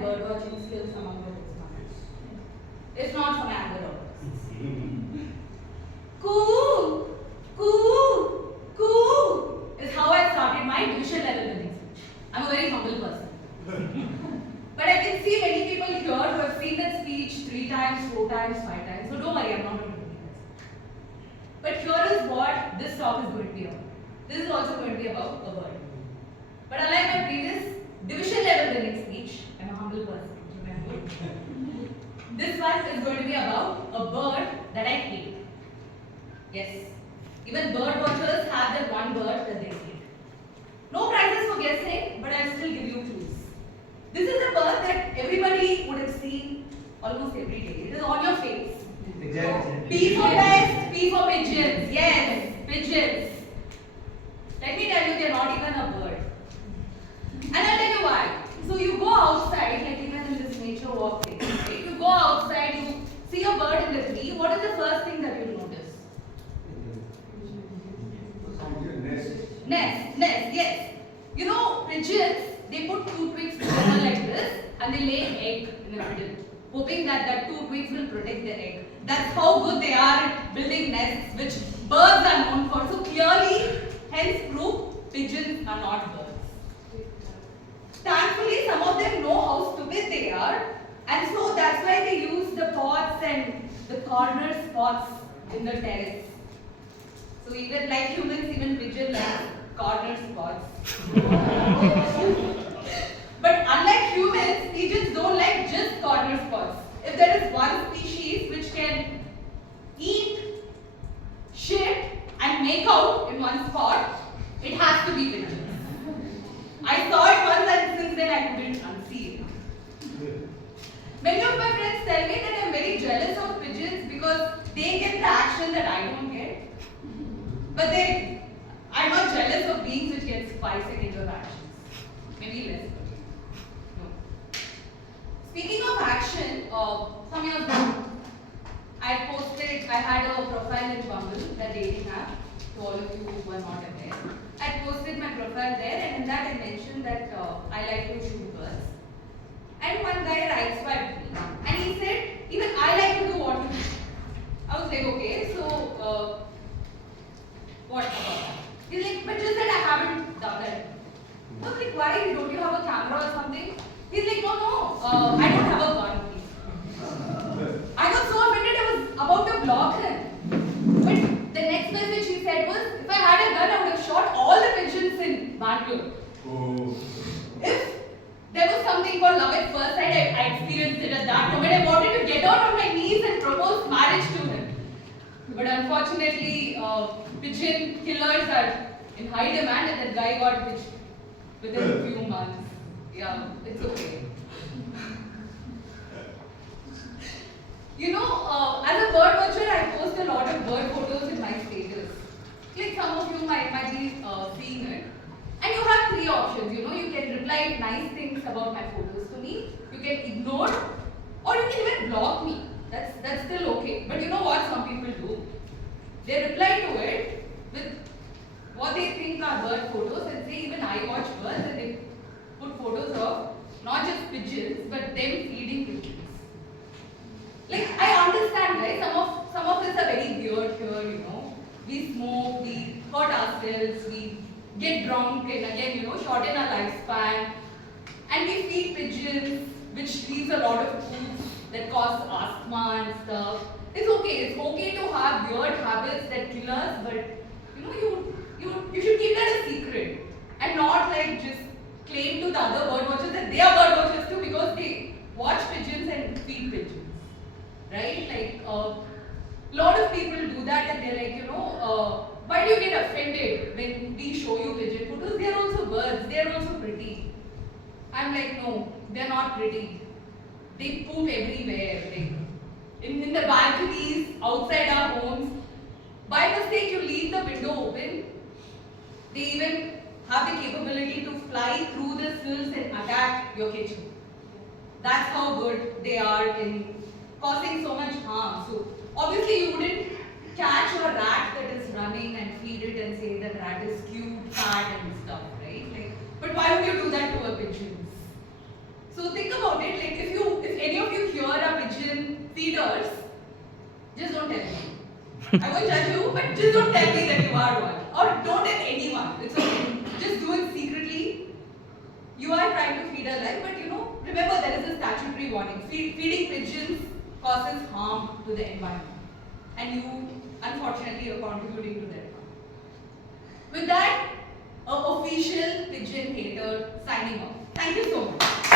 bird watching skills among the Toastmasters. If not for my other orders. Coo! Coo! Coo! Is how I started my division level winning speech. I'm a very humble person. But I can see many people here who have seen that speech 3 times, 4 times, 5 times. So don't worry, I'm not going to repeat this. But here is what this talk is going to be about. This is also going to be about a bird. But unlike my previous division level winning speech, I'm a humble person. This one is going to be about a bird that I hate. Yes, even bird watchers have that one bird that they hate. No prizes for guessing, but I'll still give you clues. This is a bird that everybody would have seen almost every day. It is on your face. Exactly. P for pest, P for pigeons. Yes, pigeons. Let me tell you, they are not even a bird. And I'll tell you why. So you go outside, like even in this nature walk thing, right? You go outside, you see a bird in the tree. What is the first thing that you notice? Nest, yes. You know, pigeons, they put 2 twigs together like this and they lay egg in the middle, hoping that 2 twigs will protect the egg. That's how good they are at building nests, which birds are known for. So clearly, hence proof, pigeons are not birds. Thankfully, some of them know how stupid they are, and so that's why they use the pots and the corner spots in the terrace. So even like humans, even pigeons like corner spots. But unlike humans, pigeons don't like just corner spots. If there is one species which can eat, shit, and make out in one spot, it has to be pigeons. I saw it once and since then I couldn't unsee it. Many of my friends tell me that I'm very jealous of pigeons because they get the action that I don't get. But I'm not jealous of beings which get 5 seconds of actions. Maybe less. No. Speaking of action, some years back, I had a profile in Bumble, the dating app, to all of you who are not aware. I posted my profile there, and in that I mentioned that I like to shoot birds. And one guy writes back to me, and he said, even I like to do what you do. I was like, okay, so what about that? He's like, but just that I haven't done that. I was like, why? Don't you have a camera or something? He's like, no, I don't have a gun, please. I got so offended I was about to block him. But the next message he said was, if I had a gun, I would have shot all the pigeons in Bangalore. Oh. If there was something called love at first sight, I experienced it at that moment. I wanted to get down on my knees and propose marriage to him. But unfortunately, pigeon killers are in high demand and that guy got pitched within a few months. Yeah, it's okay. You know, as a bird watcher, I post a lot of bird photos in my status. Like some of you might be seeing it. And you have 3 options, you know. You can reply nice things about my photos to me. You can ignore, or you can even block me. That's still okay. But you know what some people do? They reply to it with what they think are bird photos and say even I watch birds, and they put photos of not just pigeons but them feeding pigeons. Like I understand, right? Some of us are very weird here, you know. We smoke, we hurt ourselves, we get drunk and again, you know, shorten our lifespan. And we feed pigeons, which leaves a lot of food that cause asthma and stuff. It's okay to have weird habits that kill us, but you know, you should keep that a secret and not like just claim to the other bird watchers that they are bird watchers too because they watch pigeons and feed pigeons, right? Like a lot of people do that and they're like, you know, why do you get offended when we show you pigeon photos? They are also birds, they are also pretty. I'm like, no, they're not pretty. They poop everywhere, like in the balconies, outside our homes. By mistake, you leave the window open. They even have the capability to fly through the sills and attack your kitchen. That's how good they are in causing so much harm. So obviously you wouldn't catch a rat that is running and feed it and say that rat is cute, fat and stuff, right? Like, but why would you do that to a pigeon? So think about it. Like if any of you here are pigeon feeders, just don't tell me. I won't judge you, but just don't tell me that you are one. Or don't tell anyone. It's okay. Just do it secretly. You are trying to feed a life, but remember there is a statutory warning. Feeding pigeons causes harm to the environment. And you, unfortunately, are contributing to that harm. With that, a official pigeon hater signing off. Thank you so much.